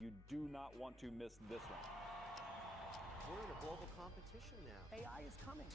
You do not want to miss this one. We're in a global competition now. AI is coming.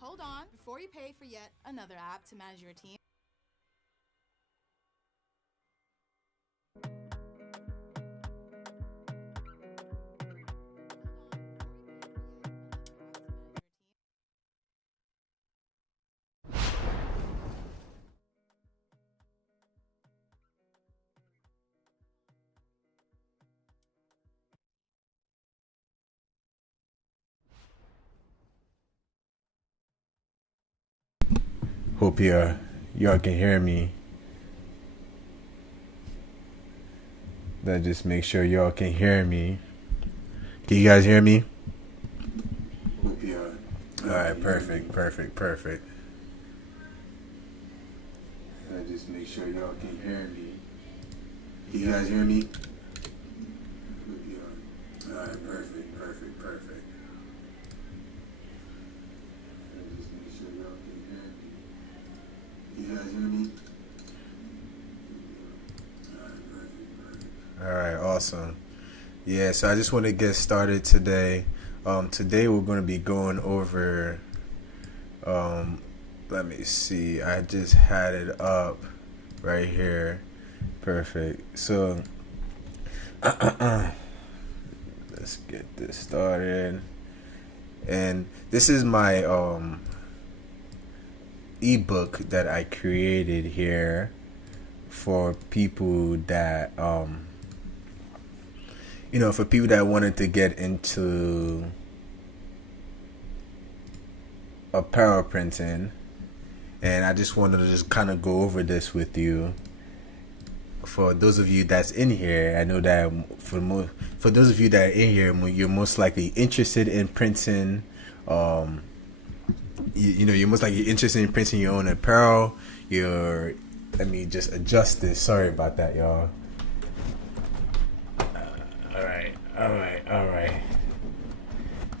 Hold on before you pay for yet another app to manage your team. Hope y'all can hear me. That just make sure y'all can hear me. Can you guys hear me? Hope y'all. All right, perfect. That just make sure y'all can hear me. Can you guys hear me? Hope y'all. All right, perfect. You guys hear me? All right, awesome. Yeah, so I just want to get started today. Today we're going to be going over, let me see, I just had it up right here. Perfect. So, let's get this started. And this is my ebook that I created here for people that for people that wanted to get into apparel printing, and I just wanted to just kind of go over this with you. For those of you that's in here, I know that for those of you that are in here, you're most likely interested in printing. You're most likely interested in printing your own apparel. Let me just adjust this. Sorry about that, y'all. All right.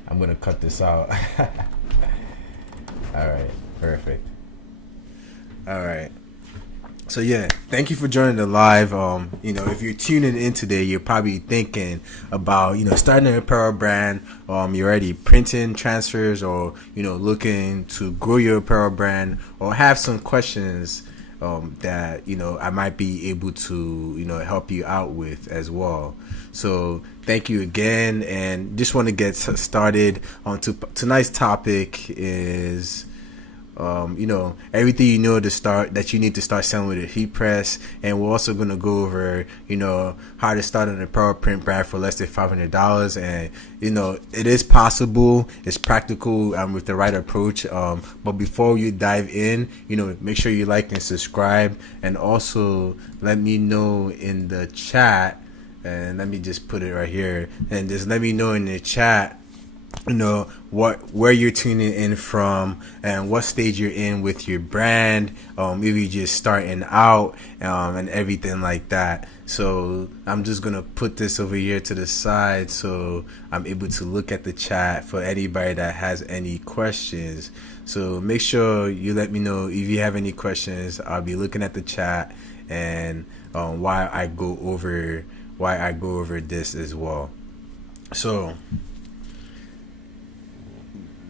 I'm gonna cut this out. All right, perfect. All right. So yeah, thank you for joining the live. If you're tuning in today, you're probably thinking about, starting an apparel brand. You're already printing transfers, or, looking to grow your apparel brand, or have some questions that, I might be able to, help you out with as well. So thank you again. And just want to get started on tonight's topic is, everything that you need to start selling with a heat press. And we're also going to go over, how to start an apparel print brand for less than $500. And, it is possible, it's practical, with the right approach. But before you dive in, make sure you like and subscribe, and also let me know in the chat. And let me just put it right here, and just let me know in the chat, where you're tuning in from, and what stage you're in with your brand, maybe just starting out, and everything like that. So I'm just gonna put this over here to the side so I'm able to look at the chat for anybody that has any questions. So make sure you let me know if you have any questions. I'll be looking at the chat, and why I go over this as well. So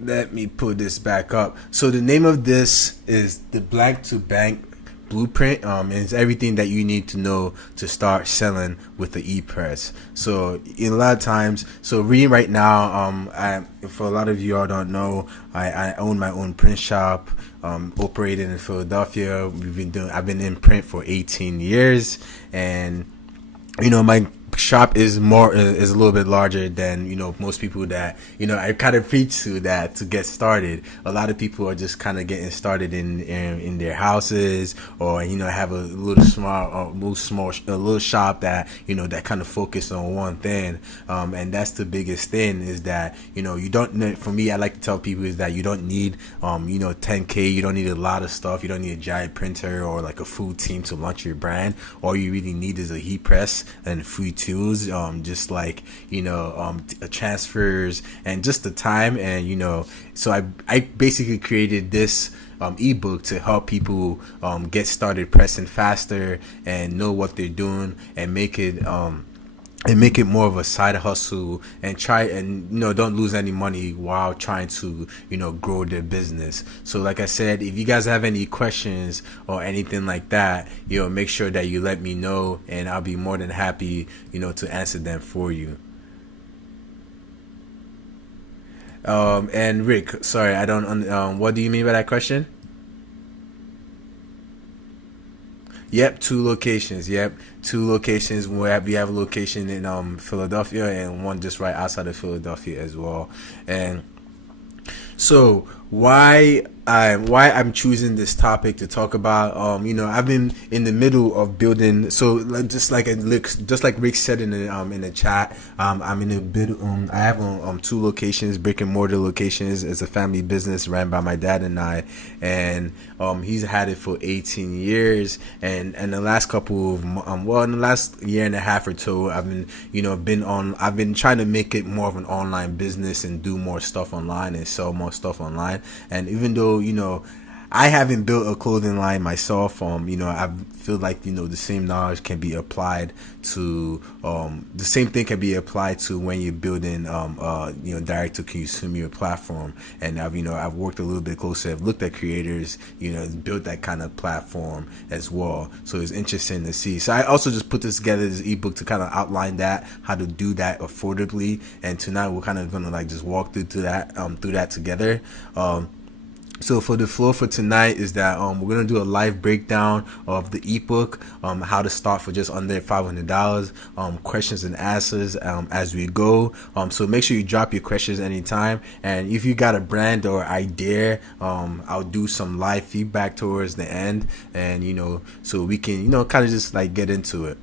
let me put this back up. So the name of this is the Blank to Bank Blueprint. And it's everything that you need to know to start selling with the e-press. So in a lot of times, reading right now, for a lot of you all don't know, I own my own print shop, operated in Philadelphia. I've been in print for 18 years, and my shop is a little bit larger than most people that I kind of preach to, that to get started. A lot of people are just kind of getting started in their houses, or have a little shop that that kind of focus on one thing. And that's the biggest thing, is that you don't. For me, I like to tell people is that you don't need $10K. You don't need a lot of stuff. You don't need a giant printer or like a full team to launch your brand. All you really need is a heat press and free tools, just like transfers, and just the time. And so I basically created this ebook to help people get started pressing faster and know what they're doing, and make it more of a side hustle, and don't lose any money while trying to grow their business. So like I said, if you guys have any questions or anything like that, make sure that you let me know, and I'll be more than happy to answer them for you. And Rick, sorry, I don't what do you mean by that question? Yep, 2 locations. We have a location in Philadelphia, and one just right outside of Philadelphia as well. And so why I'm choosing this topic to talk about, I've been in the middle of building. So just like Rick said in the chat, I'm in a bit. I have 2 locations, brick and mortar locations. It's a family business ran by my dad and I, and he's had it for 18 years. And the last couple of in the last year and a half or so, I've been trying to make it more of an online business and do more stuff online and sell more stuff online. And even though I haven't built a clothing line myself, I feel like the same knowledge can be applied to the same thing can be applied to when you're building direct to consumer platform. And I've worked a little bit closer. I've looked at creators, built that kind of platform as well. So it's interesting to see. So I also just put this together, this ebook, to kind of outline that, how to do that affordably. And tonight we're kind of gonna just walk through that together. So for the flow for tonight is that we're gonna do a live breakdown of the ebook, how to start for just under $500, questions and answers as we go. So make sure you drop your questions anytime, and if you got a brand or idea, I'll do some live feedback towards the end, and so we can kind of just like get into it.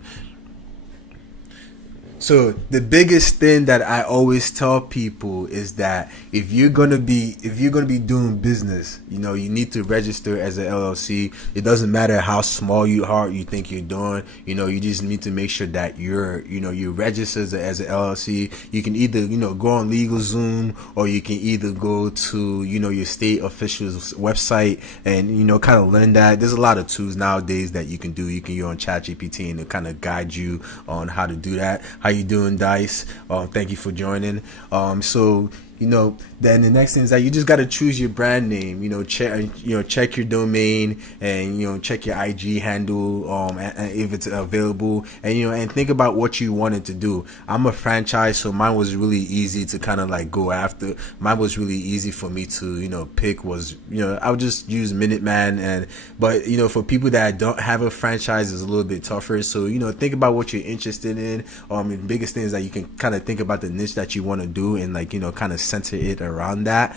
So the biggest thing that I always tell people is that if you're gonna be doing business, you need to register as an LLC. It doesn't matter how small you think you're doing. You just need to make sure that you're registered as an LLC. You can either go on LegalZoom, or you can either go to your state official's website and kind of learn that. There's a lot of tools nowadays that you can do. You can go on ChatGPT and it'll kind of guide you on how to do that. How you doing, Dice? Thank you for joining. So then the next thing is that you just got to choose your brand name. Check your domain, and check your IG handle, and if it's available, and think about what you wanted to do. I'm a franchise, so mine was really easy to kind of like go after. Mine was really easy for me to pick. Was I would just use Minuteman, but for people that don't have a franchise, it's a little bit tougher. So think about what you're interested in. The biggest thing is that you can kind of think about the niche that you want to do, and like kind of center it around that.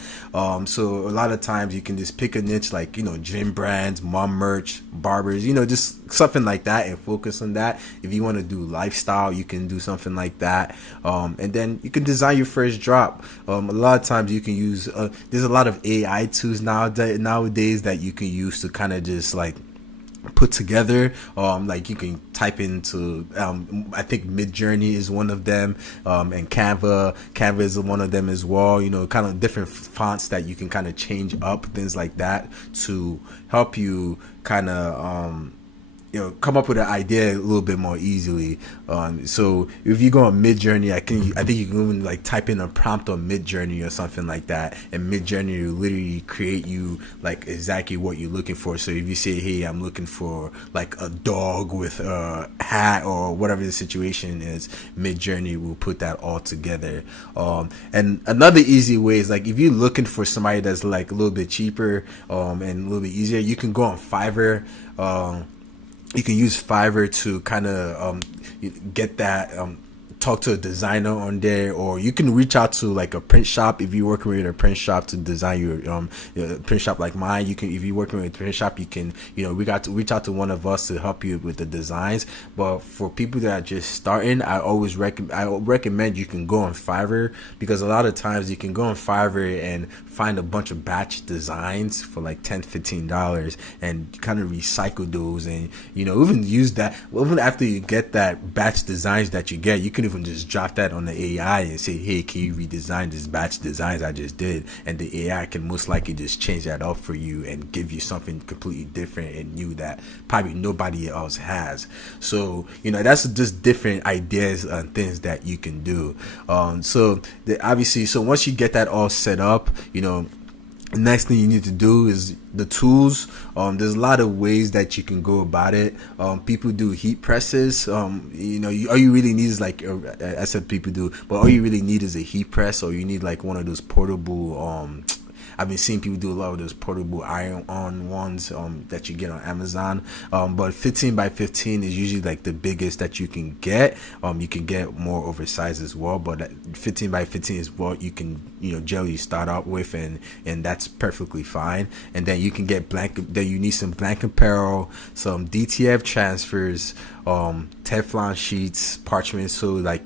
So a lot of times you can just pick a niche like gym brands, mom merch, barbers, just something like that, and focus on that. If you want to do lifestyle, you can do something like that, and then you can design your first drop. A lot of times you can use there's a lot of AI tools nowadays that you can use to kind of just like put together. Like you can type into I think Midjourney is one of them, and Canva is one of them as well. Kind of different fonts that you can kind of change up, things like that, to help you kind of come up with an idea a little bit more easily. So if you go on Midjourney, I think you can even like type in a prompt on Midjourney or something like that, and Midjourney will literally create you like exactly what you're looking for. So if you say, hey, I'm looking for like a dog with a hat or whatever the situation is, Midjourney will put that all together. And another easy way is like if you're looking for somebody that's like a little bit cheaper and a little bit easier, you can go on Fiverr. You can use Fiverr to kind of get that, talk to a designer on there, or you can reach out to like a print shop if you're working with a print shop to design your print shop like mine. You can, if you're working with a print shop, you can we got to reach out to one of us to help you with the designs. But for people that are just starting, I recommend you can go on Fiverr, because a lot of times you can go on Fiverr and find a bunch of batch designs for like $10-15 and kind of recycle those, and even use that. Even after you get that batch designs that you get, you can even just drop that on the AI and say, hey, can you redesign this batch designs I just did, and the AI can most likely just change that up for you and give you something completely different and new that probably nobody else has. So that's just different ideas and things that you can do. So once you get that all set up, the next thing you need to do is the tools. There's a lot of ways that you can go about it. People do heat presses. All you really need is like, I said people do, but all you really need is a heat press, or you need like one of those portable, I've been seeing people do a lot of those portable iron-on ones that you get on Amazon. But 15 by 15 is usually like the biggest that you can get. You can get more oversized as well, but 15 by 15 is what you can generally start out with, and that's perfectly fine. And then you can get blanket. Then you need some blank apparel, some DTF transfers, Teflon sheets, parchment, so like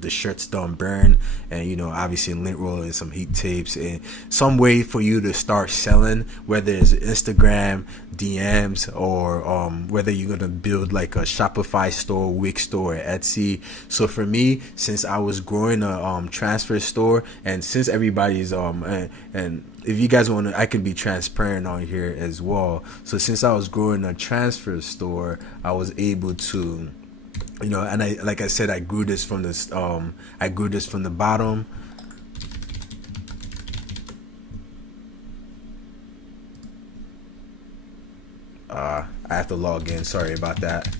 the shirts don't burn, and obviously lint roll and some heat tapes, and some way for you to start selling, whether it's Instagram DMs, or whether you're gonna build like a Shopify store, Wix store, or Etsy. So for me, since I was growing a transfer store, and since everybody's and if you guys want to, I can be transparent on here as well. So since I was growing a transfer store, I was able to, and like I said, I grew this from the bottom. I have to log in. Sorry about that.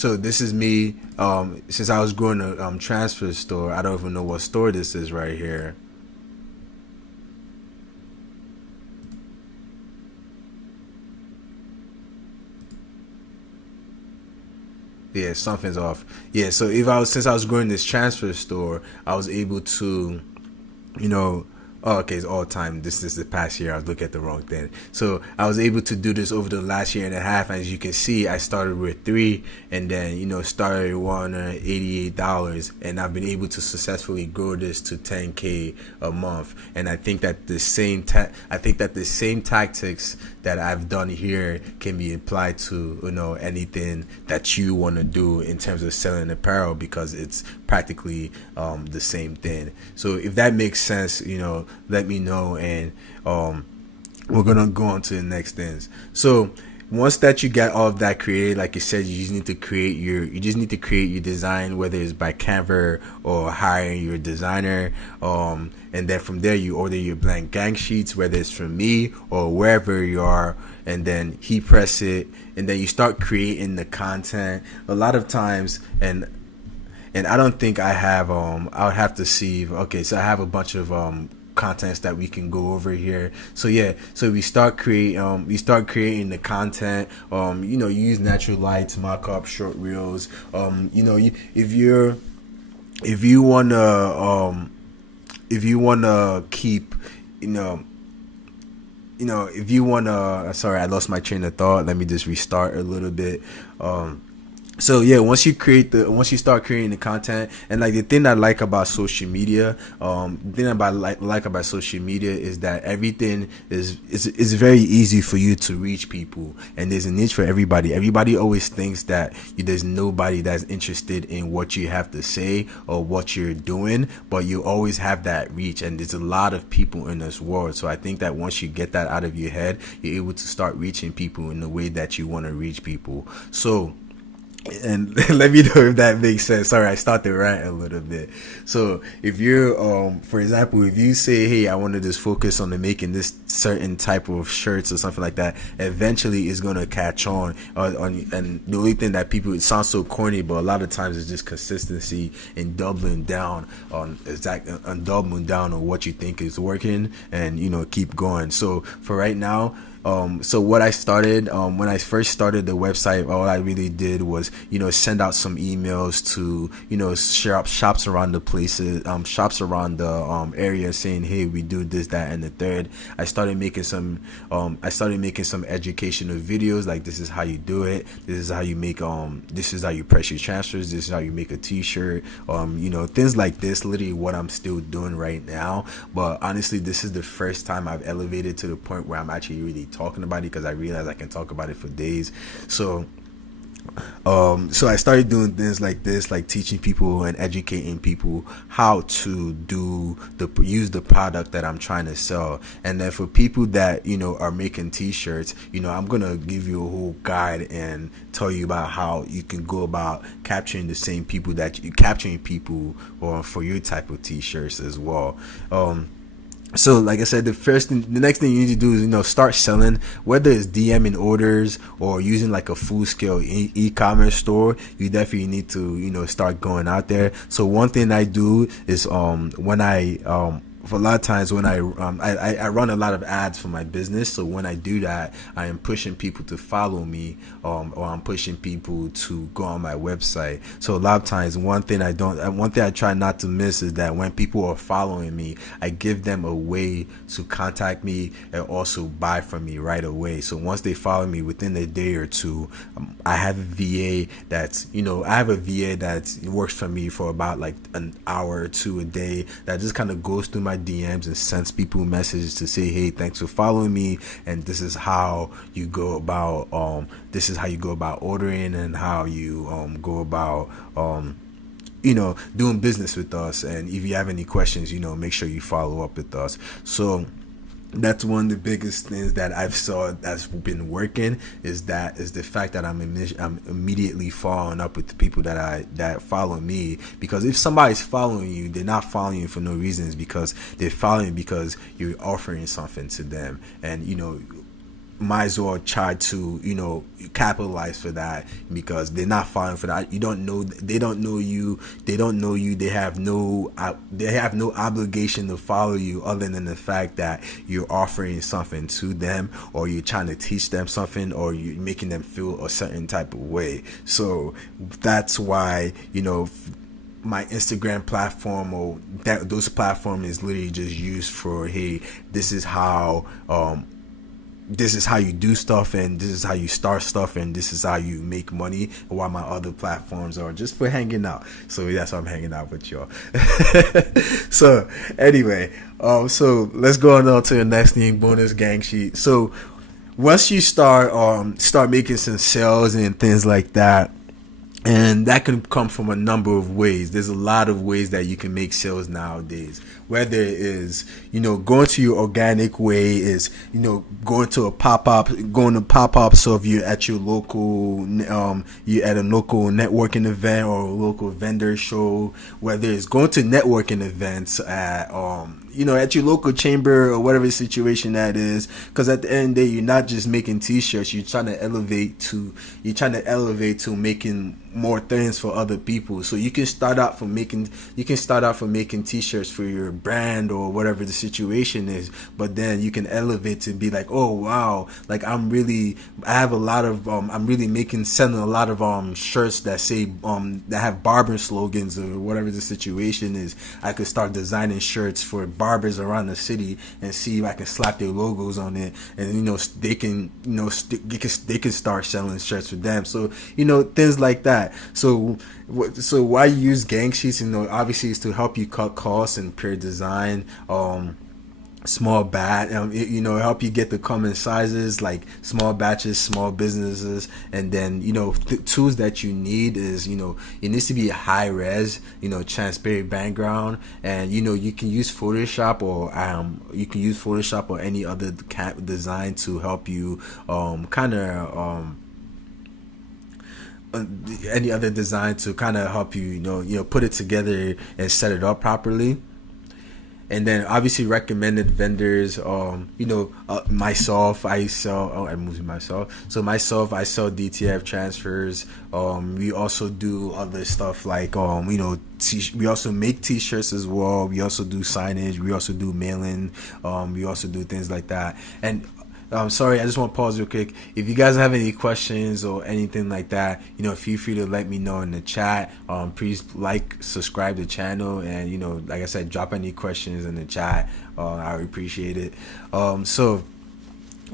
So this is me. Since I was growing a transfer store, I don't even know what store this is right here. Yeah, something's off. Yeah, so since I was growing this transfer store, I was able to, you know, oh, okay, it's all time. This is the past year. I was looking at the wrong thing. So I was able to do this over the last year and a half. As you can see, I started with 3 and then, started $188. And I've been able to successfully grow this to 10K a month. And I think that the same tactics that I've done here can be applied to, anything that you want to do in terms of selling apparel, because it's practically the same thing. So if that makes sense, let me know, and we're gonna go on to the next things. So once that you get all of that created, like you said, you just need to create your design, whether it's by Canva or hiring your designer, and then from there you order your blank gang sheets, whether it's from me or wherever you are, and then he press it, and then you start creating the content. A lot of times, and I don't think I have I would have to see. Okay, so I have a bunch of contents that we can go over here. So we start creating the content. You use natural lights, mock up, short reels. If you wanna keep, if you wanna, sorry, I lost my train of thought. Let me just restart a little bit. So yeah, once you start creating the content, and like the thing I like about social media, is that everything is very easy for you to reach people, and there's a niche for everybody. Everybody always thinks that there's nobody that's interested in what you have to say or what you're doing, but you always have that reach, and there's a lot of people in this world. So I think that once you get that out of your head, you're able to start reaching people in the way that you want to reach people. So, and let me know if that makes sense. Sorry, I started rant a little bit. So if you're, for example, if you say, hey, I want to just focus on making this certain type of shirts or something like that, eventually it's going to catch on. And the only thing that it sounds so corny, but a lot of times it's just consistency and doubling down on what you think is working, and, keep going. So for right now, so what I started, when I first started the website, all I really did was, send out some emails to, shops around the places, shops around the area, saying, hey, we do this, that, and the third. I started making some educational videos, like this is how you do it. This is how you make, this is how you press your transfers. This is how you make a t-shirt, things like this, literally what I'm still doing right now. But honestly, this is the first time I've elevated to the point where I'm actually really talking about it, because I realize I can talk about it for days. So I started doing things like this, like teaching people and educating people how to use the product that I'm trying to sell. And then for people that are making t-shirts, I'm gonna give you a whole guide and tell you about how you can go about capturing the same people or for your type of t-shirts as well. So like I said, the next thing you need to do is, start selling, whether it's DMing orders or using like a full scale e-commerce store. You definitely need to, start going out there. So one thing I do is, for a lot of times when I run a lot of ads for my business. So when I do that, I am pushing people to follow me, or I'm pushing people to go on my website. So a lot of times, one thing I try not to miss is that when people are following me, I give them a way to contact me and also buy from me right away. So once they follow me, within a day or two, I have a VA that works for me for about like an hour or two a day, that just kind of goes through my DMs and sends people messages to say, hey, thanks for following me, and this is how you go about ordering, and how you go about doing business with us. And if you have any questions, make sure you follow up with us. So that's one of the biggest things that I've saw that's been working, is the fact that I'm immediately following up with the people that follow me. Because if somebody's following you, they're not following you for no reasons, because they're following because you're offering something to them. And might as well try to, you know, capitalize for that, because they're not falling for that. They don't know you. They have no obligation to follow you, other than the fact that you're offering something to them, or you're trying to teach them something, or you're making them feel a certain type of way. So that's why, you know, my Instagram platform, or those platforms, is literally just used for, hey, this is how you do stuff, and this is how you start stuff, and this is how you make money. While my other platforms are just for hanging out. So that's why I'm hanging out with y'all. So anyway, so let's go on to the next thing, bonus gang sheet. So once you start making some sales and things like that, and that can come from a number of ways. There's a lot of ways that you can make sales nowadays. Whether it is, you know, going to your organic way, is, you know, going to pop-up. So if you're at your local, you're at a local networking event or a local vendor show, whether it's going to networking events at, you know, at your local chamber, or whatever situation that is. Because at the end of the day, you're not just making t-shirts. You're trying to elevate to making more things for other people. So you can start out from making t-shirts for your brand or whatever the situation is, but then you can elevate to be like, oh wow, like I'm really selling a lot of shirts that say that have barber slogans, or whatever the situation is. I could start designing shirts for barbers around the city and see if I can slap their logos on it, and, you know, they can start selling shirts for them. So, you know, things like that. So why you use gang sheets, you know, obviously is to help you cut costs and pure design, small batch, you know, help you get the common sizes, like small batches, small businesses. And then, you know, the tools that you need is, you know, it needs to be a high res, you know, transparent background, and, you know, you can use Photoshop or any other design to help you any other design to kind of help you, you know, put it together and set it up properly. And then obviously recommended vendors, you know, myself, I sell DTF transfers. We also do other stuff like, you know, we also make t-shirts as well. We also do signage. We also do mailing. We also do things like that. And sorry, I just want to pause real quick. If you guys have any questions or anything like that, you know, feel free to let me know in the chat. Please subscribe to the channel, and, you know, like I said, drop any questions in the chat. I would appreciate it.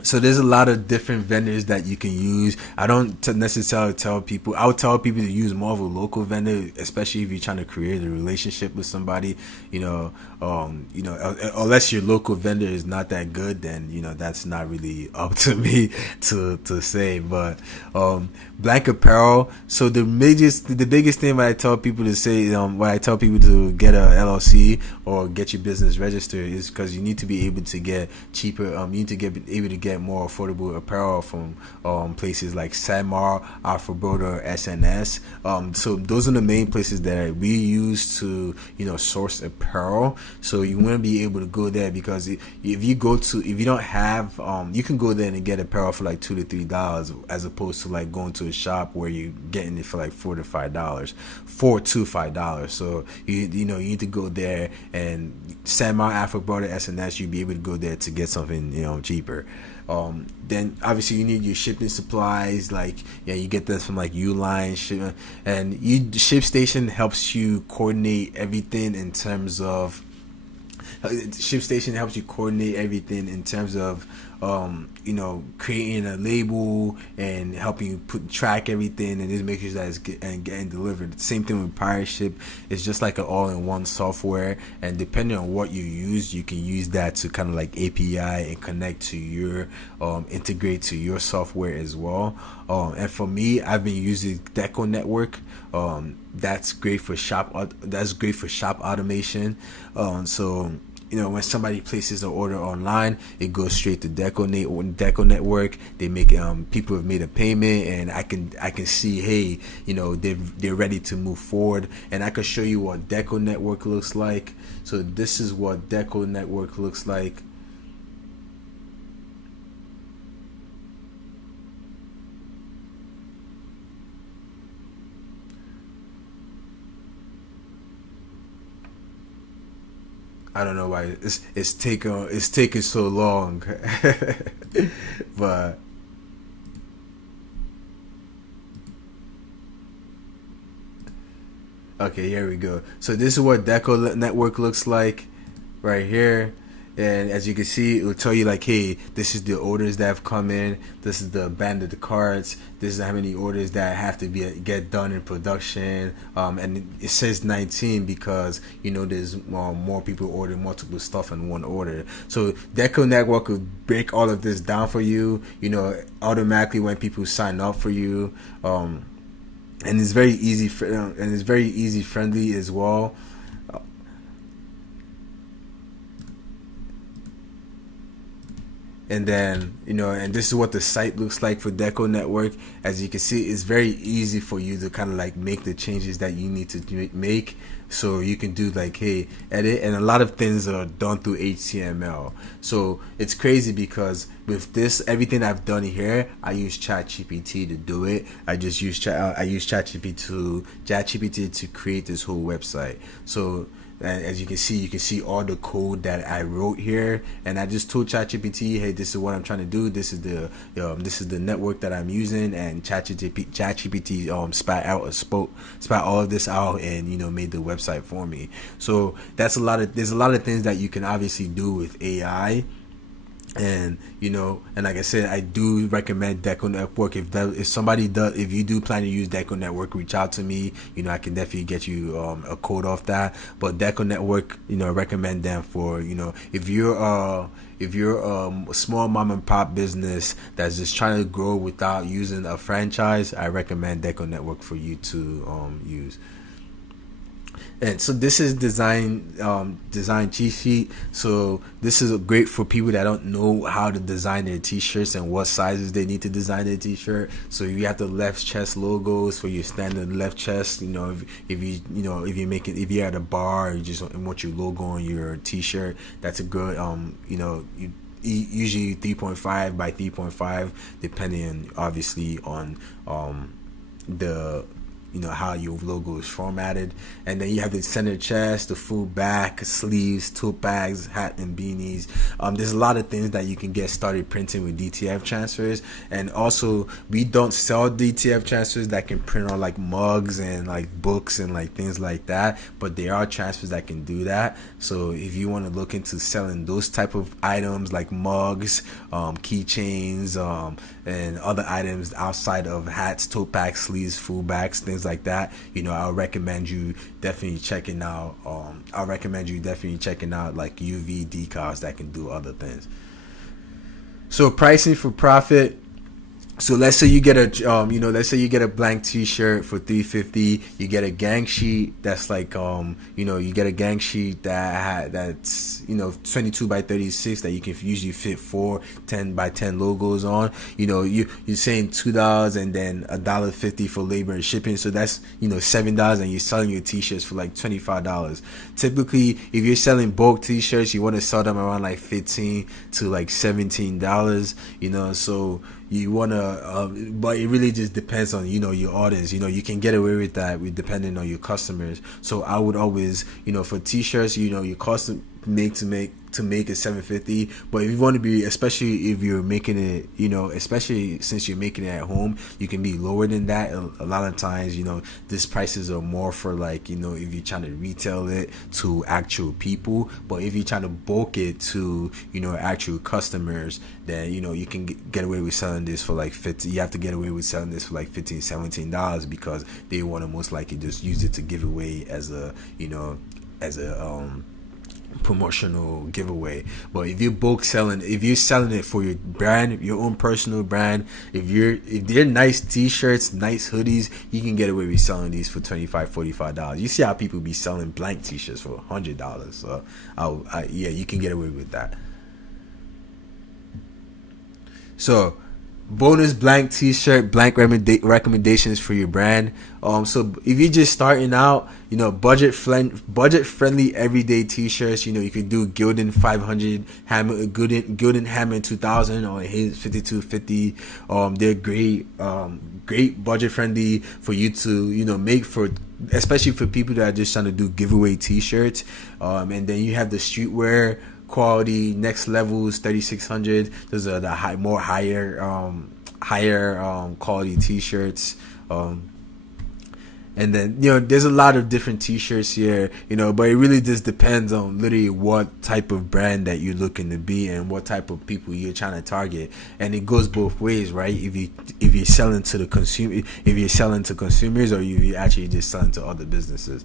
So there's a lot of different vendors that you can use. I don't necessarily tell people. I would tell people to use more of a local vendor, especially if you're trying to create a relationship with somebody. You know, unless your local vendor is not that good, then, you know, that's not really up to me to say. But Blank Apparel. So the biggest thing when I tell people to say, when I tell people to get a LLC or get your business registered, is because you need to be able to get cheaper. You need to be able to get more affordable apparel from places like Samar, Alphabota, SNS. So those are the main places that we use to, you know, source apparel. So you want to be able to go there, because if you don't have, you can go there and get apparel for like $2 to $3, as opposed to like going to a shop where you're getting it for like $4 to $5. So you need to go there, and Samar, Alphabota, SNS, you'll be able to go there to get something, you know, cheaper. Then obviously you need your shipping supplies, like, yeah, you get this from like Uline, and ShipStation helps you coordinate everything in terms of you know, creating a label and helping you track everything, and just making sure that it's getting delivered. Same thing with Pirate Ship. It's just like an all-in-one software, and depending on what you use, you can use that to kind of like API and connect to your integrate to your software as well. And for me, I've been using Deco Network. That's great for shop automation. So, you know, when somebody places an order online, it goes straight to Deco Network. They make people have made a payment, and I can see, hey, you know, they're ready to move forward, and I can show you what Deco Network looks like. So this is what Deco Network looks like. I don't know why it's taking so long. But okay, here we go. So this is what Deco Network looks like right here. And as you can see, it will tell you like, hey, this is the orders that have come in. This is the abandoned carts. This is how many orders that have to get done in production. And it says 19 because, you know, there's more people ordering multiple stuff in one order. So Deco Network will break all of this down for you, you know, automatically when people sign up for you. And it's very easy and it's very easy friendly as well. And then, you know, and this is what the site looks like for Deco Network. As you can see, it's very easy for you to kind of like make the changes that you need to make. So you can do like, hey, edit, and a lot of things are done through HTML. So it's crazy because with this, everything I've done here, I use ChatGPT to do it. I use ChatGPT to create this whole website. So as you can see all the code that I wrote here, and I just told ChatGPT, hey, this is what I'm trying to do. This is the network that I'm using, and ChatGPT spat all of this out, and, you know, made the website for me. So there's a lot of things that you can obviously do with AI. And, you know, and like I said, I do recommend Deco Network. If you do plan to use Deco Network, reach out to me. You know, I can definitely get you a code off that. But Deco Network, you know, recommend them for, you know, if you're a small mom and pop business that's just trying to grow without using a franchise, I recommend Deco Network for you to use. And so this is design cheat sheet. So this is great for people that don't know how to design their t-shirts and what sizes they need to design their t-shirt. So you have the left chest logos for your standard left chest. You know, if you're at a bar, you just want your logo on your t-shirt. That's a good usually 3.5 by 3.5, depending obviously on the, you know, how your logo is formatted. And then you have the center chest, the full back, sleeves, tote bags, hat and beanies. There's a lot of things that you can get started printing with DTF transfers. And also, we don't sell DTF transfers that can print on like mugs and like books and like things like that, but there are transfers that can do that. So if you want to look into selling those type of items like mugs, keychains, and other items outside of hats, tote bags, sleeves, full bags, things like that, you know, I recommend you definitely checking out like UV decals that can do other things. So pricing for profit. So let's say you get a blank t-shirt for $350. You get a gang sheet that's like you get a gang sheet that's 22 by 36 that you can usually fit 4 10 by 10 logos on. You know, you're saying $2 and then $1.50 for labor and shipping. So that's, you know, $7, and you're selling your t-shirts for like $25. Typically, if you're selling bulk t-shirts, you want to sell them around like $15 to like $17. You know, so you want to but it really just depends on, you know, your audience. You know, you can get away with that depending on your customers. So I would always, you know, for t-shirts, you know, your cost to make is $750. But if you want to be, especially if you're making it, you know, especially since you're making it at home, you can be lower than that. A lot of times, you know, these prices are more for like, you know, if you're trying to retail it to actual people. But if you're trying to bulk it to, you know, actual customers, then, you know, you can get away with selling this for like $50. You have to get away with selling this for like $15, $17 because they want to most likely just use it to give away as a, you know, as a promotional giveaway. But if you're selling it for your brand, your own personal brand, if they're nice t-shirts, nice hoodies, you can get away with selling these for $25, $45. You see how people be selling blank t-shirts for $100. So yeah, you can get away with that. So bonus blank t-shirt, blank recommendations for your brand. So if you're just starting out, budget friendly everyday t-shirts, you could do Gildan 500, Gildan Hammond 2000 or his 5250. They're great budget friendly for you to make, for especially for people that are just trying to do giveaway t-shirts. And then you have the streetwear quality next levels 3600. Those are the higher quality t-shirts. And then there's a lot of different t-shirts here, but it really just depends on literally what type of brand that you're looking to be and what type of people you're trying to target. And it goes both ways, right? If you're selling to the consumer, if you're selling to consumers, or you're actually just selling to other businesses.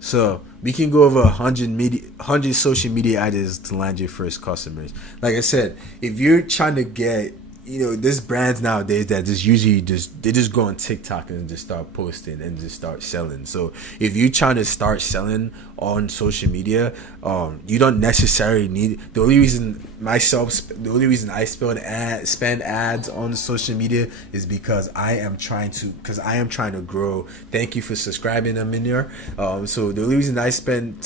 So we can go over 100 social media ideas to land your first customers. Like I said, if you're trying to get, there's brands nowadays that they just go on TikTok and just start posting and just start selling. So if you're trying to start selling on social media, you don't necessarily need. The only reason I spend ads on social media is because I am trying to grow. Thank you for subscribing. I'm in there. So the only reason I spend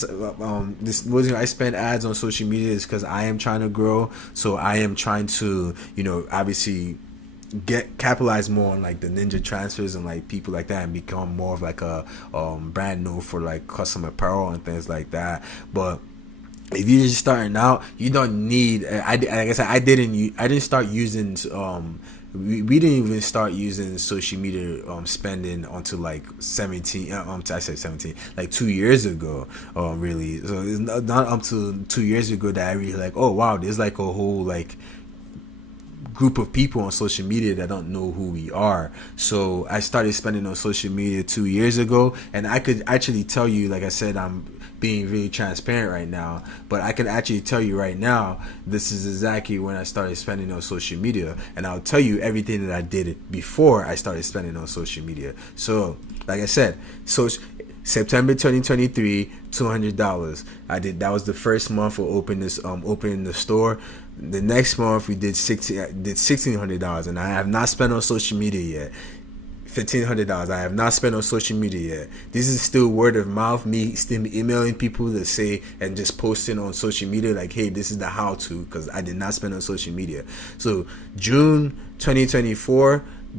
ads on social media is because I am trying to grow. So I am trying to obviously capitalize more on like the ninja transfers and like people like that, and become more of like a brand known for like custom apparel and things like that. But if you're just starting out, you don't need. I didn't start using. We didn't even start using social media spending until like 17. I said 17, like 2 years ago. Really. So it's not until 2 years ago that I really like. Oh wow, there's like a whole like group of people on social media that don't know who we are. So I started spending on social media 2 years ago, and I could actually tell you, like I said, I'm being really transparent right now, but I can actually tell you right now, this is exactly when I started spending on social media, and I'll tell you everything that I did before I started spending on social media. So like I said, so September 2023, $200. That was the first month for opening the store. The next month we did $1,600, and I have not spent on social media yet. $1,500. I have not spent on social media yet. This is still word of mouth, me still emailing people to say and just posting on social media like, hey, this is the how to, because I did not spend on social media. So June 2024, I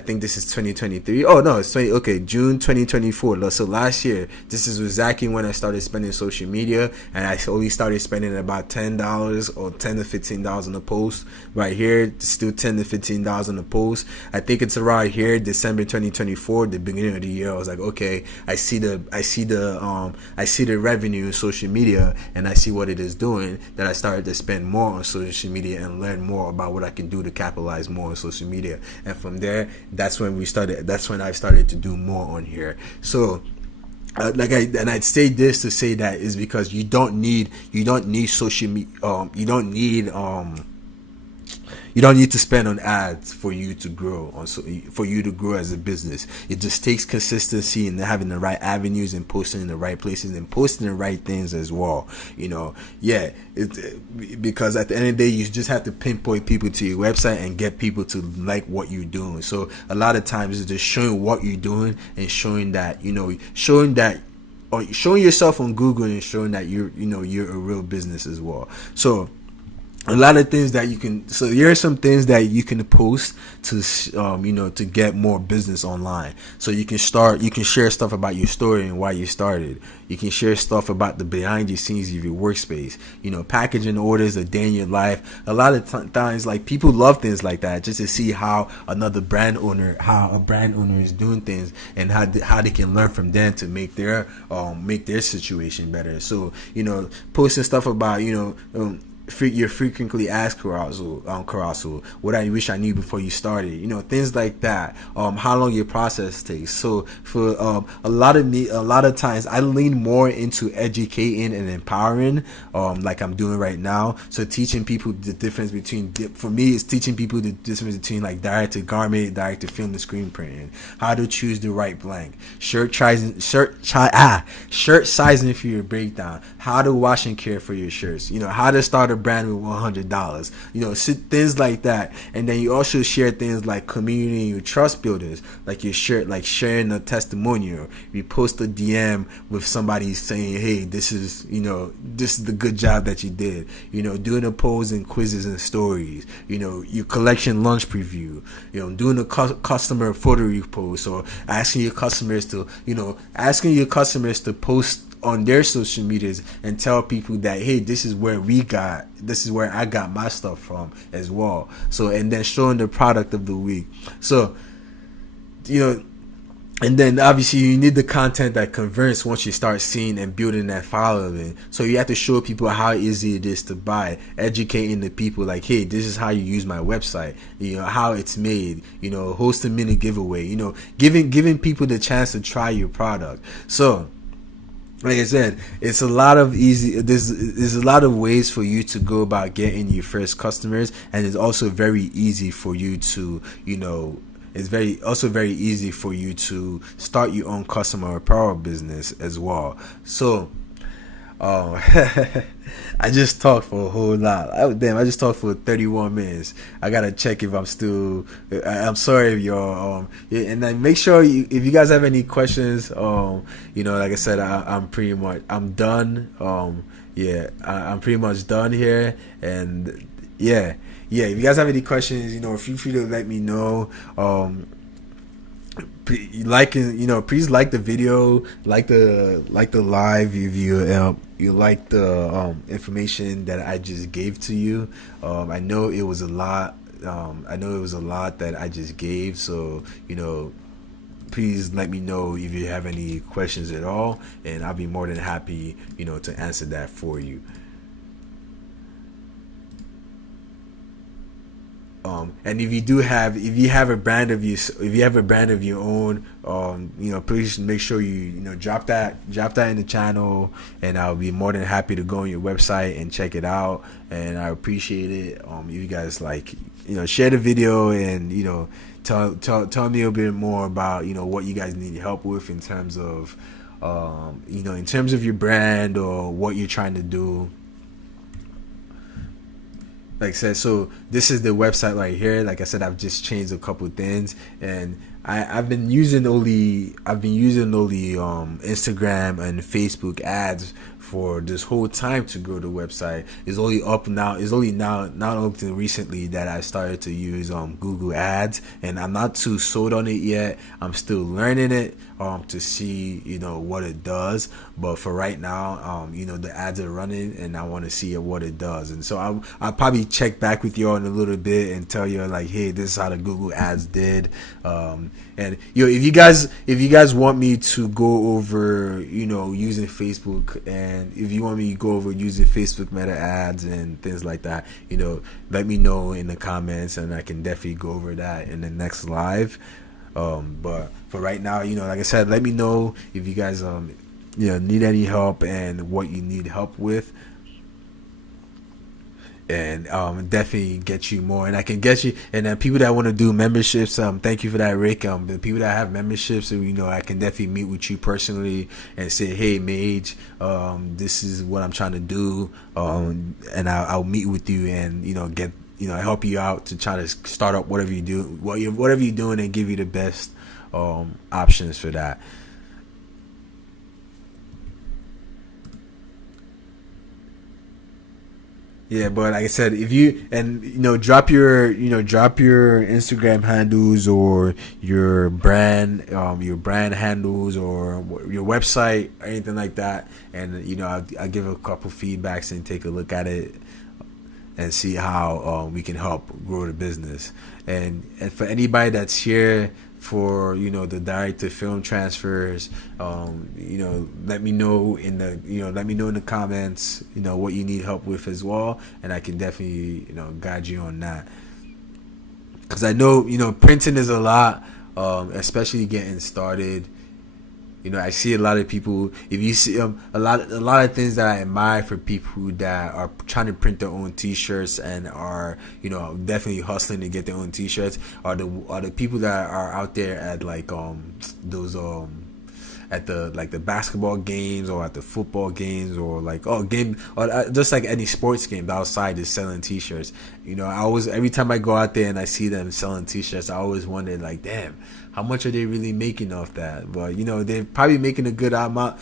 think this is 2023. Oh no, it's June 2024. So last year, this is exactly when I started spending social media, and I only started spending about $10 or $10 to $15 on a post. Right here, still $10 to $15 on a post. I think it's around here, December 2024, the beginning of the year. I was like, okay, I see the revenue in social media, and I see what it is doing. That I started to spend more on social media and learn more about what I can do to capitalize more on social media. And from there, that's when I started to do more on here. So I'd say this to say that is because you don't need social media. You don't need to spend on ads for you to grow as a business. It just takes consistency and having the right avenues and posting in the right places and posting the right things as well. Because at the end of the day, you just have to pinpoint people to your website and get people to like what you're doing. So a lot of times it's just showing what you're doing and showing yourself on Google and showing that you're a real business as well. So a lot of things that you can. So here are some things that you can post to, to get more business online. So you can share stuff about your story and why you started. You can share stuff about the behind the scenes of your workspace. Packaging orders, a day in your life. A lot of times, like people love things like that, just to see how a brand owner is doing things and how they can learn from them to make their situation better. So posting stuff about your frequently asked carousel, what I wish I knew before you started, things like that. How long your process takes. So for a lot of times I lean more into educating and empowering, like I'm doing right now. So teaching people the difference between, for me, it's teaching people the difference between like direct to garment, direct to film, and screen printing, how to choose the right blank, shirt sizing for your breakdown, how to wash and care for your shirts, how to start a a brand with $100, things like that. And then you also share things like community and trust builders, like you share, like sharing a testimonial. You post a DM with somebody saying, hey, this is the good job that you did, doing a polls and quizzes and stories, your collection lunch preview, doing a customer photo repost, or asking your customers to post on their social medias and tell people that, hey, this is where I got my stuff from as well. So, and then showing the product of the week. So, and then obviously you need the content that converts once you start seeing and building that following. So you have to show people how easy it is to buy, educating the people like, hey, this is how you use my website, how it's made, host a mini giveaway, giving people the chance to try your product. So, like I said, it's a lot of there's a lot of ways for you to go about getting your first customers, and it's also very easy for you to, it's very easy for you to start your own customer apparel business as well. So, I just talked for a whole lot. I just talked for 31 minutes. I gotta check if I'm still. I'm sorry if you're. And then make sure if you guys have any questions. Like I said, I'm done. I'm pretty much done here. And yeah. If you guys have any questions, feel free to let me know. Please like the video, like the live review. You like the information that I just gave to you. I know it was a lot. That I just gave. So please let me know if you have any questions at all, and I'll be more than happy to answer that for you. And if you have a brand of your own, please make sure you drop that in the channel, and I'll be more than happy to go on your website and check it out. And I appreciate it. If you guys share the video and tell me a bit more about what you guys need help with in terms of your brand or what you're trying to do. Like I said, so this is the website right here. Like I said, I've just changed a couple things, and I've been using only Instagram and Facebook ads for this whole time to grow the website. It's only up now. It's only now not until recently that I started to use Google Ads, and I'm not too sold on it yet. I'm still learning it to see what it does. But for right now, the ads are running, and I want to see what it does. And so I'll probably check back with y'all in a little bit and tell you like, hey, this is how the Google Ads did. And if you guys want me to go over using Facebook, and if you want me to go over using Facebook Meta ads and things like that, let me know in the comments, and I can definitely go over that in the next live. But for right now, like I said, let me know if you guys need any help and what you need help with, and definitely get you more. And I can get you, and then people that want to do memberships, thank you for that, Rick. The people that have memberships, I can definitely meet with you personally and say, hey, Mage, this is what I'm trying to do, and I'll meet with you and get help you out to try to start up whatever you do, whatever you're doing, and give you the best options for that. Yeah, but like I said, if you drop your Instagram handles or your brand handles or your website or anything like that, and I'll give a couple feedbacks and take a look at it and see how we can help grow the business. And for anybody that's here for the direct to film transfers, let me know in the comments what you need help with as well, and I can definitely guide you on that, because I know printing is a lot, especially getting started. I see a lot of people. If you see a lot of things that I admire for people that are trying to print their own T-shirts and are definitely hustling to get their own T-shirts, are the people that are out there at like those at the like the basketball games or at the football games or like just like any sports game outside is selling t-shirts. You know, I always, every time I go out there and I see them selling t-shirts, I always wonder like, damn, how much are they really making off that? But you know, they're probably making a good amount.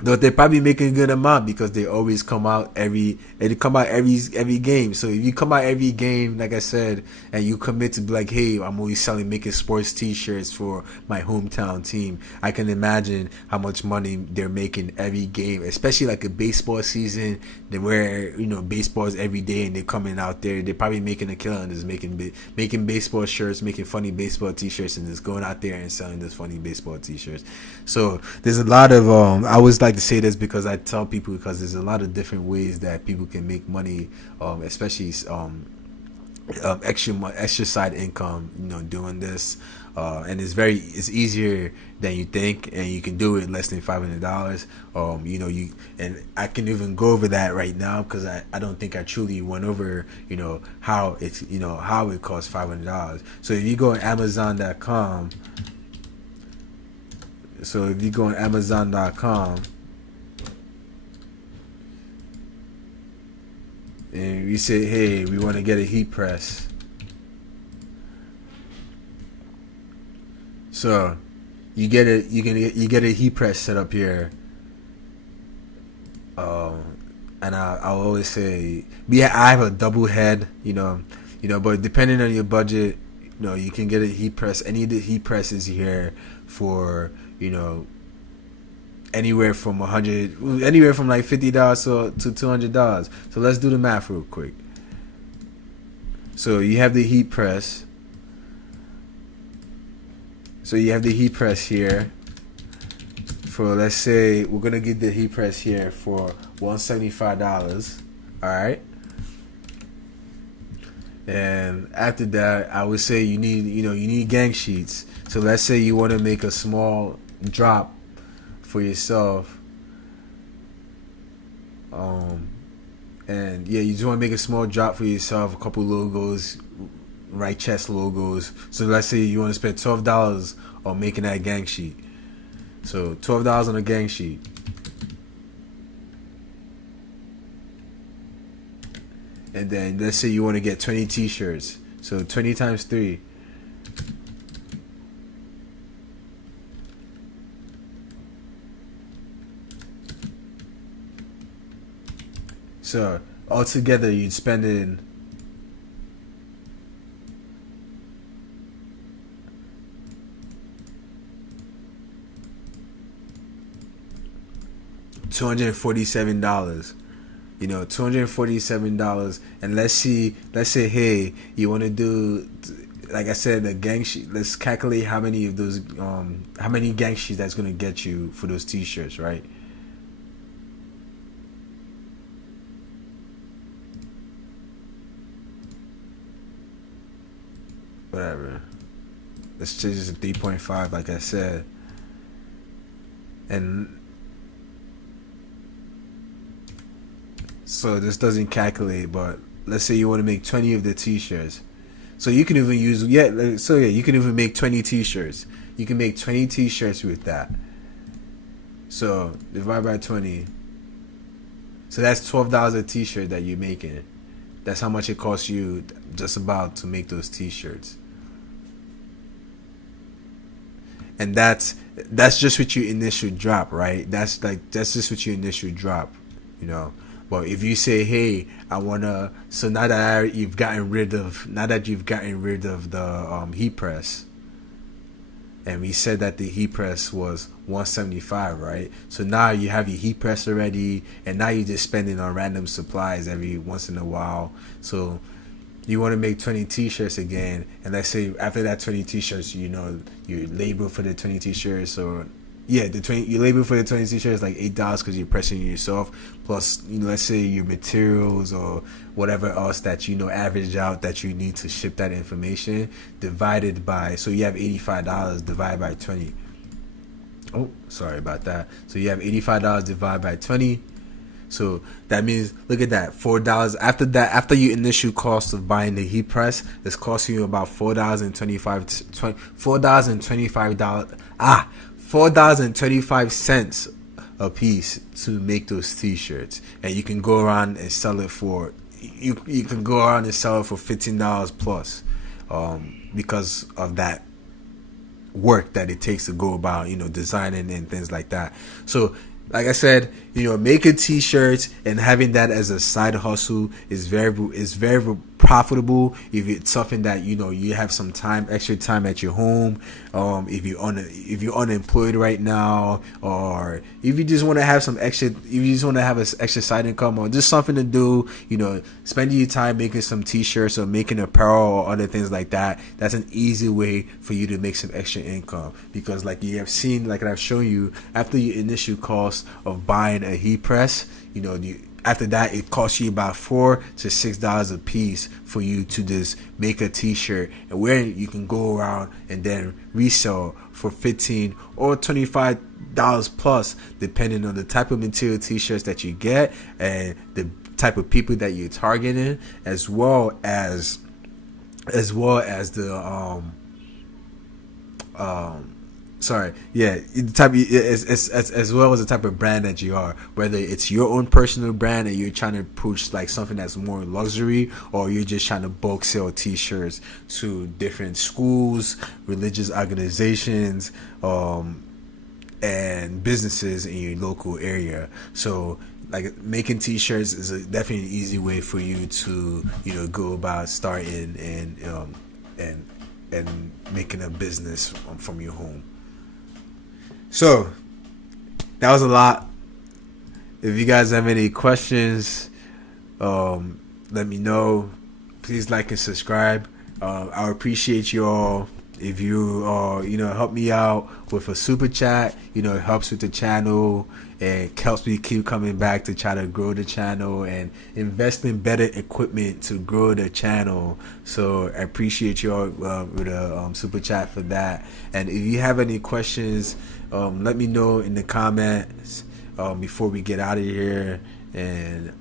Though they're probably making a good amount because they always come out every game. So if you come out every game, like I said, and you commit to be like, hey, I'm always making sports t-shirts for my hometown team, I can imagine how much money they're making every game, especially like a baseball season. They wear, you know, baseballs every day and they're coming out there. They're probably making a killing and just making baseball shirts, making funny baseball t-shirts, and just going out there and selling those funny baseball t-shirts. So there's a lot of I always like to say this because I tell people, because there's a lot of different ways that people can make money, especially extra side income, you know, doing this, and it's easier than you think, and you can do it less than $500. You know, and I can even go over that right now because I don't think I truly went over, you know, how it costs $500. So if you go on Amazon.com. So if you go on Amazon.com and you say, hey, we want to get a heat press. So you get a heat press set up here. And I'll always say, yeah, I have a double head, you know, but depending on your budget, you know, you can get a heat press. Any of the heat presses here for, you know, anywhere from like $50 to $200. So let's do the math real quick. So you have the heat press. So you have the heat press here for, let's say we're gonna get the heat press here for $175. All right. And after that, I would say you need gang sheets. So let's say you want to make a small drop for yourself, and yeah, you just want to make a small drop for yourself, a couple logos, right chest logos. So let's say you want to spend $12 on making that gang sheet. So $12 on a gang sheet. And then let's say you want to get 20 t-shirts. So 20 times 3. So altogether you'd spend in $247. You know, $247. And let's say, hey, you want to do, like I said, the gang sheet. Let's calculate how many of those, how many gang sheets that's gonna get you for those t-shirts, right? Whatever. Let's change this to 3.5, like I said. And so this doesn't calculate, but let's say you want to make 20 of the t-shirts. So you can even use, you can even make 20 t-shirts. You can make 20 t-shirts with that. So divide by 20. So that's $12 a t-shirt that you're making. That's how much it costs you just about to make those t-shirts. And that's just with your initial drop, right? That's just with your initial drop, you know. But if you say, hey, I wanna, so now that you've gotten rid of the heat press, and we said that the heat press was $175, right? So now you have your heat press already, and now you're just spending on random supplies every once in a while. So you want to make 20 t-shirts again, and let's say after that 20 t-shirts, you know, you label for the 20 t-shirts, or you label for the 20 t-shirts like $8 because you're pressing yourself, plus, you know, let's say your materials or whatever else that, you know, average out that you need to ship that information, divided by, so you have $85 divided by 20. Oh, sorry about that. So you have $85 divided by 20. So that means, look at that, $4. After your initial cost of buying the heat press, it's costing you about $4.25 a piece to make those t-shirts, and you can go around and sell it for you can go around and sell it for $15 plus, because of that work that it takes to go about, designing and things like that. So like I said, making t-shirts and having that as a side hustle is very profitable if it's something that you have some extra time at your home. If you're unemployed right now, or if you just want to have an extra side income, or just something to do, spending your time making some t-shirts or making apparel or other things like that. That's an easy way for you to make some extra income, because like you have seen, like I've shown you, after your initial cost of buying a heat press, after that it costs you about $4 to $6 a piece for you to just make a t-shirt, and where you can go around and then resell for $15 or $25 plus, depending on the type of material t-shirts that you get and the type of people that you're targeting, as well as the as well as the type of brand that you are, whether it's your own personal brand and you're trying to push like something that's more luxury, or you're just trying to bulk sell t-shirts to different schools, religious organizations, and businesses in your local area. So like making t-shirts is definitely an easy way for you to go about starting and making a business from your home. So that was a lot. If you guys have any questions, let me know. Please like and subscribe. I appreciate you all. If you help me out with a super chat, it helps with the channel and helps me keep coming back to try to grow the channel and invest in better equipment to grow the channel. So I appreciate you all with a super chat for that. And if you have any questions, let me know in the comments before we get out of here, and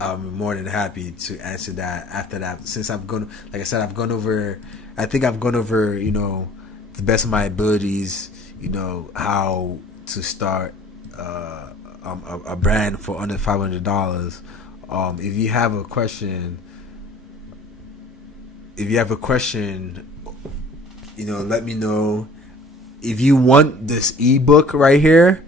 I'm more than happy to answer that after that. Since I've gone over the best of my abilities, how to start a brand for under $500. If you have a question, let me know. If you want this ebook right here,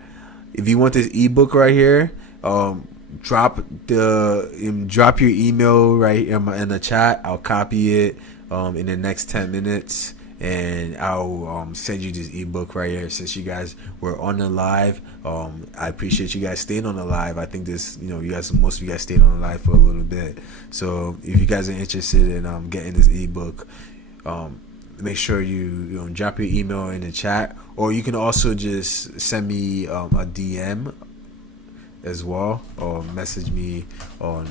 drop your email right in the chat. I'll copy it in the next 10 minutes, and I'll send you this ebook right here. Since you guys were on the live, I appreciate you guys staying on the live. I think most of you guys stayed on the live for a little bit. So if you guys are interested in getting this ebook, make sure you drop your email in the chat, or you can also just send me a DM as well, or message me on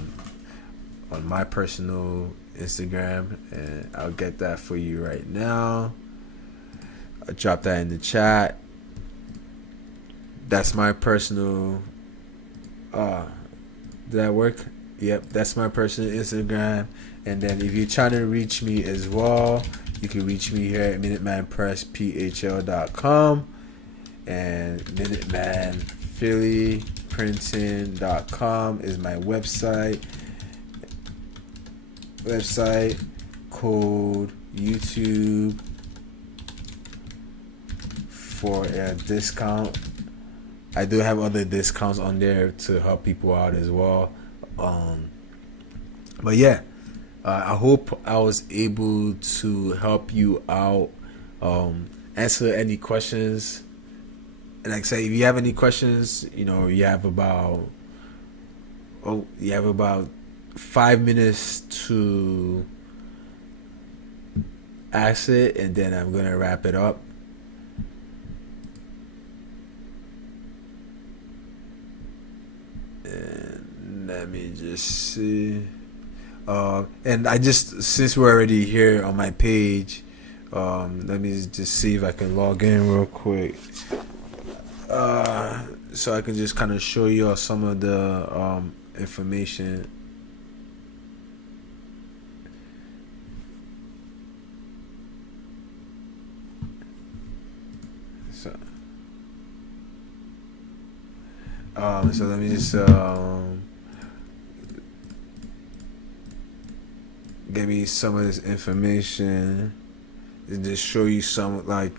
my personal Instagram, and I'll get that for you right now. I'll drop that in the chat. That's my personal did that work? Yep, that's my personal Instagram. And then if you're trying to reach me as well, you can reach me here at minutemanpressphl.com and minutemanphillyprinting.com is my website. Code YouTube for a discount. I do have other discounts on there to help people out as well. But yeah, I hope I was able to help you out, answer any questions. And like I say, if you have any questions, you have about 5 minutes to ask it, and then I'm gonna wrap it up. And let me just see. And since we're already here on my page, let me just see if I can log in real quick. so I can just kind of show you all some of the information. So let me just give me some of this information and just show you some, like,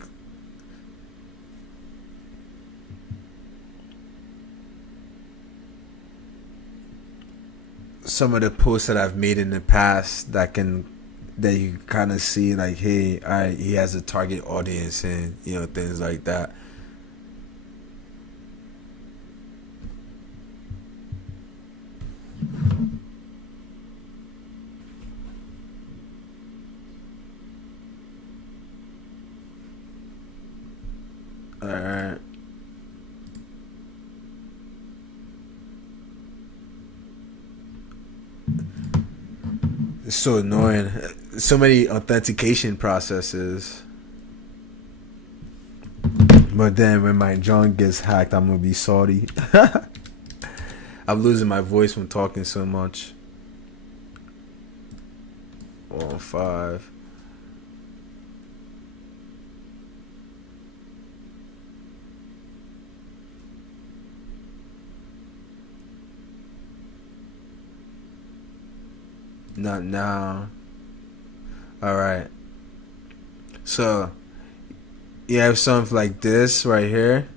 some of the posts that I've made in the past that you kind of see, like, hey, alright, he has a target audience, and things like that. Alright. It's so annoying. So many authentication processes. But then when my John gets hacked, I'm gonna be salty. I'm losing my voice from talking so much. 105. Not now. Alright. So you have something like this right here.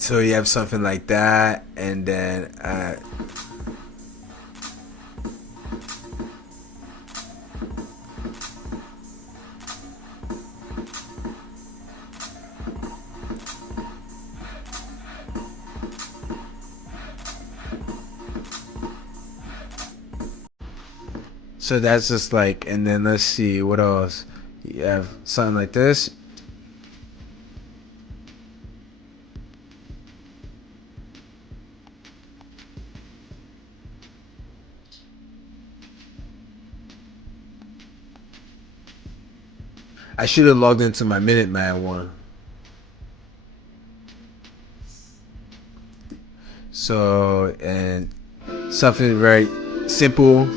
So you have something like that, and then so that's just like, and then let's see what else. You have something like this. I should have logged into my Minuteman one. So, and something very simple.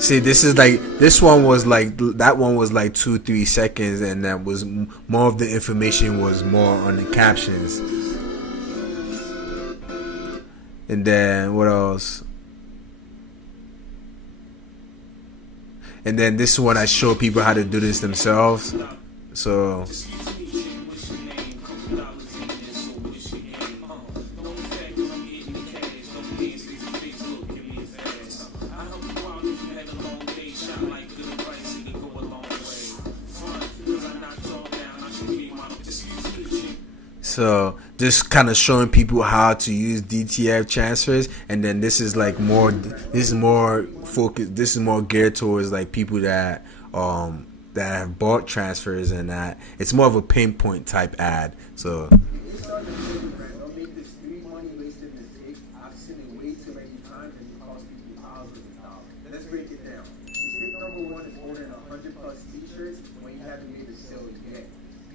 See, this is like, this one was like, that one was like 2-3 seconds, and that was more of the information was more on the captions. And then what else? And then this one I show people how to do this themselves. So just kind of showing people how to use DTF transfers, and then this is like more, this is more focused, this is more geared towards like people that have bought transfers, and that it's more of a pinpoint type ad. So let's break it down. Mistake number one is ordering 100+ t-shirts when you haven't made a sale yet.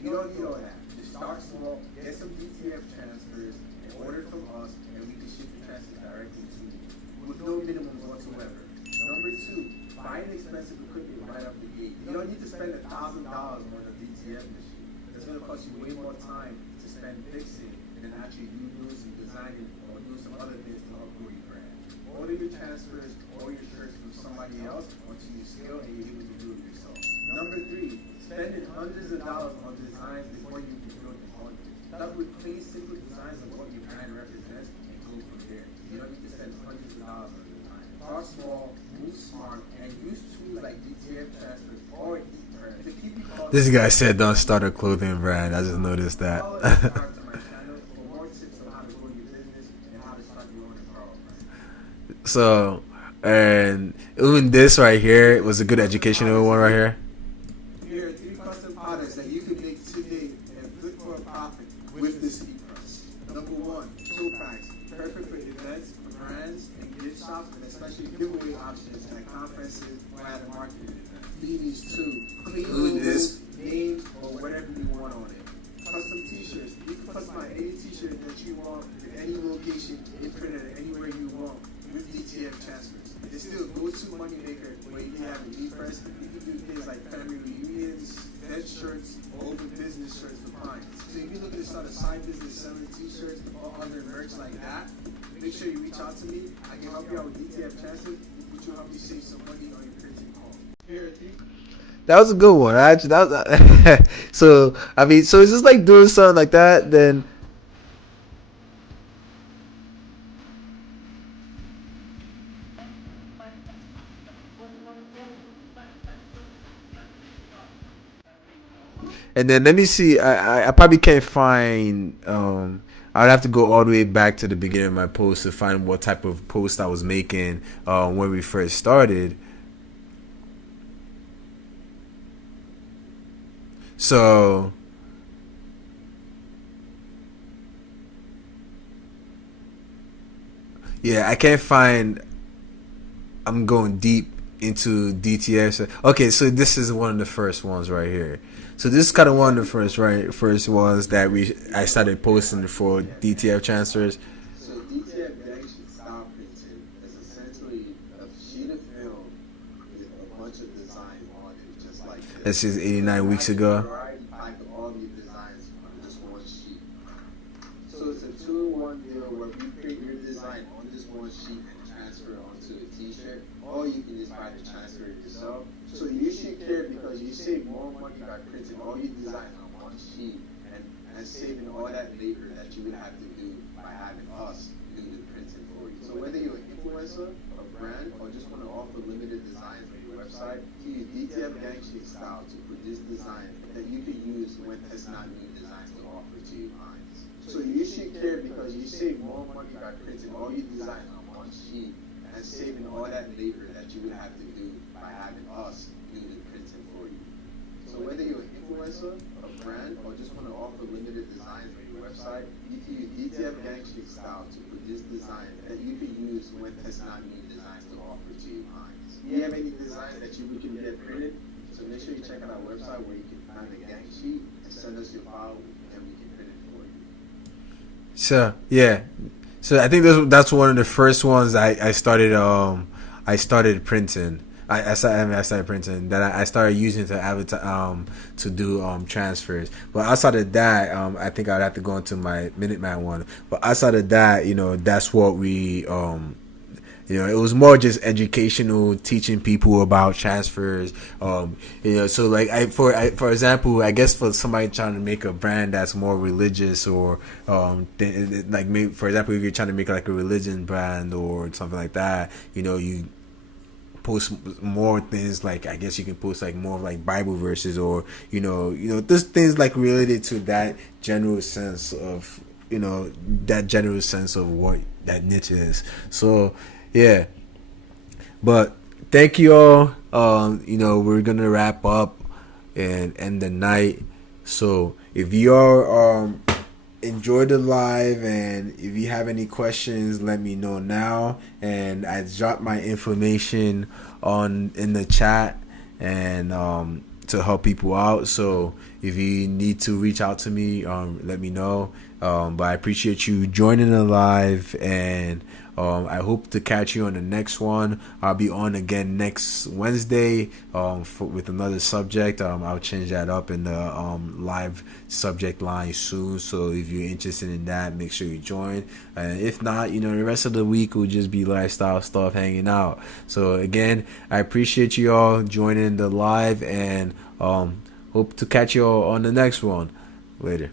You don't need all that. Just start small, get some DTF transfers, and order from us, and we can ship the transfers directly to you with no minimums whatsoever. Number two, buy an expensive equipment right off the gate. You don't need to spend $1,000 on a DTF machine. The it's going to cost you way more time to spend fixing than actually you doing some designing or doing some other things to help grow your brand. Order your transfers or your shirts from somebody else until you scale and you're able to do it yourself. Number 3, spending hundreds of dollars on designs before you can build the hundreds. Start with plain, simple designs of what your brand represents and go from there. You don't need to spend hundreds of dollars on design. Start small, move smart, and use tools like DTF transfers or Apparel to keep you covered. This guy said don't start a clothing brand. I just noticed that. So, and even this right here was a good educational one right here. Here are 3 custom products that you can make today and good for a profit with this e-press. Number 1, tote packs, perfect for events, brands, and gift shops, and especially giveaway options at conferences or at a marketing event. Beanies too, clean logos, names, or whatever you want on it. Custom t-shirts, you can customize any t-shirt that you want to any location, and print it anywhere you want with DTF transfers. It's still a go-to money maker where you can have an e-press. You can do things like family reunions, event shirts, or open business shirts for clients. So if you're looking to start a side business selling t-shirts or other merch like that, make sure you reach out to me. I can help you out with DTF transfers, which will help you save some money on your printing cost. Here, that was a good one. Actually, that was, so I mean, so it's just like doing something like that, then. And then let me see. I probably can't find. I'd have to go all the way back to the beginning of my post to find what type of post I was making when we first started. So yeah, I can't find. I'm going deep into DTS. Okay, so this is one of the first ones right here. So this is kind of one of the first ones that I started posting for DTF transfers. So DTF actually style printing is essentially a sheet of film with a bunch of designs on it, just like this. This is 89 weeks ago. All these designs on just one sheet. So it's a 2-in-1 deal where you print your design on this one sheet and transfer it onto a t-shirt, or you can just buy the transfer yourself. So you should care because you save more money by printing all your designs on one sheet and saving all that labor that you would have to do by having us do the printing for you. So whether you're an influencer, a brand, or just want to offer limited designs on your website, use DTF Gang Sheet Style to produce designs that you can use when there's not new designs to offer to your clients. So you should care because you save more money by printing all your designs on one sheet and saving all that labor that you would have to do by having us do the printing for you. So whether you're an influencer, a brand, or just want to offer limited designs on your website, you can use DTF Gang Sheet Style to produce designs that you can use when there's not new designs to offer to your clients. If you have any designs that you can get printed, so make sure you check out our website where you can find the gang sheet and send us your file and we can print it for you. So yeah. So I think that's one of the first ones I started printing. I started printing that I started using to advertise to do transfers. But outside of that, I think I'd have to go into my Minuteman one. But outside of that, that's what we it was more just educational, teaching people about transfers. So like for example, I guess for somebody trying to make a brand that's more religious, or like maybe, for example, if you're trying to make like a religion brand or something like that, you post more things, like I guess you can post like more like Bible verses, or just things like related to that general sense of what that niche is. So yeah, but thank you all. We're gonna wrap up and end the night. So if you are enjoy the live, and if you have any questions, let me know now. And I dropped my information in the chat, and to help people out. So if you need to reach out to me, let me know. But I appreciate you joining the live, and I hope to catch you on the next one. I'll be on again next Wednesday with another subject. I'll change that up in the live subject line soon. So if you're interested in that, make sure you join. And if not, the rest of the week will just be lifestyle stuff, hanging out. So again, I appreciate you all joining the live, and hope to catch you all on the next one. Later.